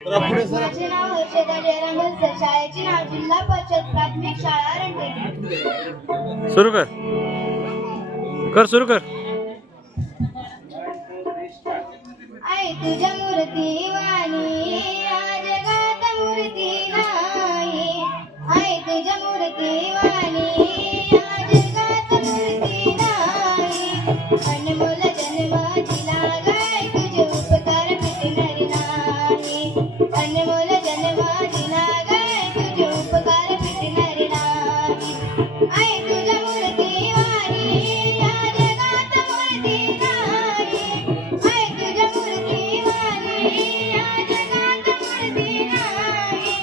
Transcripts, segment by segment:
माझे नाव हर्षदा जयराम बस्तर. शाळेचे नाव जिल्हा परिषद प्राथमिक शाळा रणटेक. सुरू कर सुरू कर. आई तुझ्या मूर्ती वाणी या जगात मूर्ती नाही. आई तुझ्या मूर्ती वाणी या जगात मूर्ती नाही. अनमोल जन्म दिला गाय तुझे उपकार फिटणार नाही. अनमोल जन्म दिला गाय तुझे उपकार फिटणार नाही. आई तुझ्या मूर्ती वाणी या जगात मूर्ती नाही. आई तुझ्या मूर्ती वाणी या जगात मूर्ती नाही.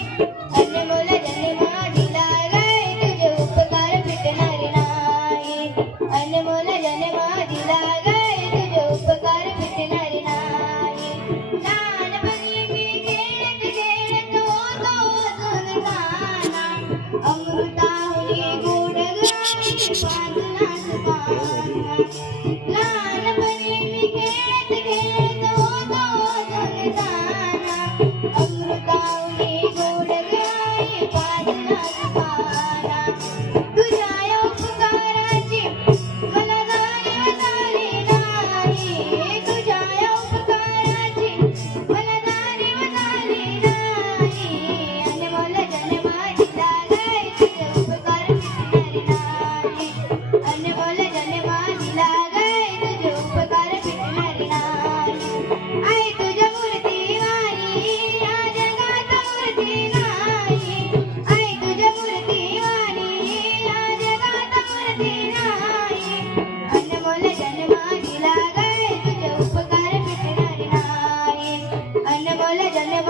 अनमोल जन्म दिला गाय तुझे उपकार फिटणार नाही. अनमोल जन्म दिला गाय तुझे उपकार फिटणार नाही. लहानपणी मी खेळत खेळत होतो अजून लहाना. अमृताहुनी गोड गाई बाजूलाच पाना. लहानपणी मी खेळत खेळत होतो अजून लहाना. अमृताहुनी गोड गाई बाजूलाच पाना. तुझ्या या उपकाराची मला जाणीव झाली नाही. तुझ्या या उपकाराची मला जाणीव झाली नाही. अनमोल जन्म दिला गाय तुझे उपकार फिटणार नाही. अनमोल जन्म दिला गाय तुझे उपकार फिटणार नाही. आई तुझ्या मूर्ती वाणी या जगात मूर्ती नाही. आई तुझ्या मूर्ती वाणी या जगात मूर्ती नाही. अनमोल जन्म दिला गाय तुझे उपकार फिटणार नाही. अनमोल जन्म